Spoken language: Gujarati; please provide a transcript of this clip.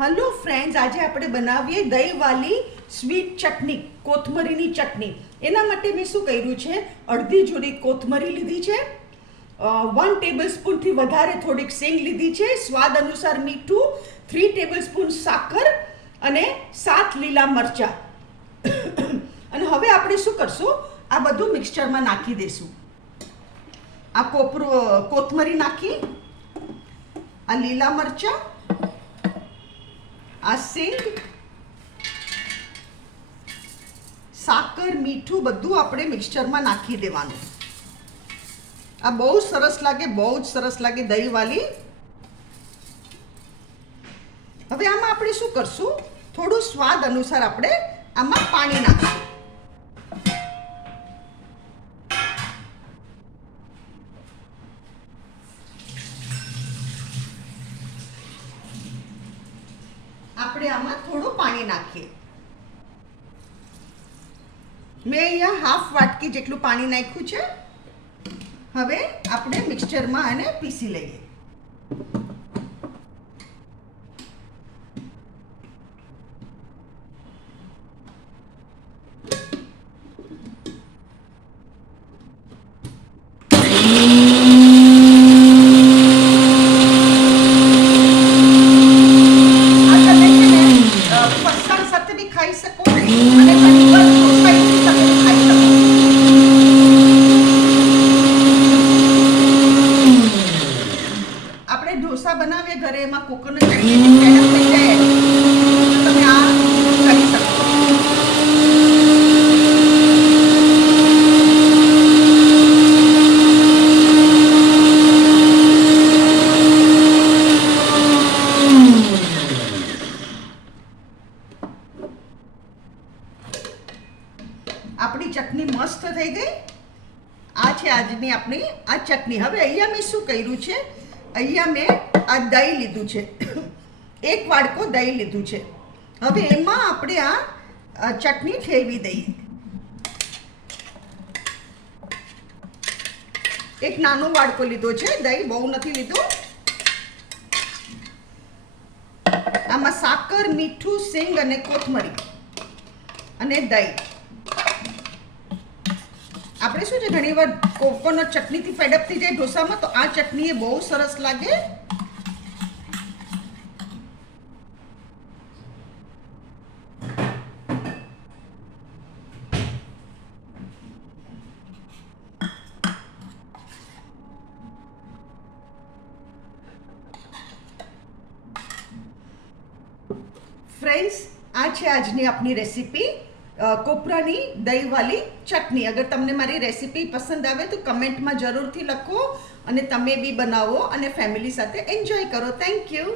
હેલો ફ્રેન્ડ્સ, આજે આપણે બનાવીએ દહીંવાળી સ્વીટ ચટણી, કોથમરીની ચટણી. એના માટે મેં શું કર્યું છે, અડધી જોડી કોથમરી લીધી છે, 1 ટેબલસ્પૂનથી વધારે થોડીક સેંગ લીધી છે, સ્વાદ અનુસાર મીઠું, 3 ટેબલસ્પૂન સાકર અને 7 લીલા મરચાં. અને હવે આપણે શું કરશું, આ બધું મિક્સચરમાં નાખી દઈશું. આ કોથમરી નાખી, આ લીલા મરચાં, આ સેંગ, સાકર, મીઠું બધું આપણે મિક્સચરમાં નાખી દેવાનું. આ બહુ સરસ લાગે, બહુ જ સરસ લાગે દહીંવાળી. હવે આમાં આપણે શું કરશું, થોડું સ્વાદ અનુસાર આપણે આમાં પાણી નાખશું. આપણે આમાં થોડું પાણી નાખીએ. મેં અહીંયા હાફ વાટકી જેટલું પાણી નાખ્યું છે. હવે આપણે મિક્સચરમાં આને પીસી લઈએ. ખાઈ શકો અને ઘણીવાર ઢોસાથી તમે ખાઈ શકો. આપણે ઢોસા બનાવીએ ઘરે, એમાં કોકોનટ ચટણી એડ થઈ જાય તો તમે આ કરી શકો. આપણી ચટણી મસ્ત થઈ ગઈ. આ છે આજની આપણી આ ચટણી. હવે અહીંયા મેં શું કર્યું છે, અહીંયા મેં આ દહીં લીધું છે, 1 વાડકો દહીં લીધું છે. હવે એમાં આપણે આ ચટણી ઠેરવી દઈએ. એક નાનો વાડકો લીધો છે દહીં, બહુ નથી લીધું. આમાં સાકર, મીઠું, સેંગ અને કોથમરી અને દહીં. આપણે શું છે, ઘણીવાર કોકોનટ ચટણીથી ફેડઅપ થઈ જાય ઢોસામાં, તો આ ચટણી એ બહુ સરસ લાગે. ફ્રેન્ડ્સ, આ છે આજની આપણી રેસીપી, કોપરાની દહીંવાળી ચટણી. અગર તમને મારી રેસીપી પસંદ આવે તો કમેન્ટમાં જરૂરથી લખો અને તમે બી બનાવો અને ફેમિલી સાથે એન્જોય કરો. Thank you.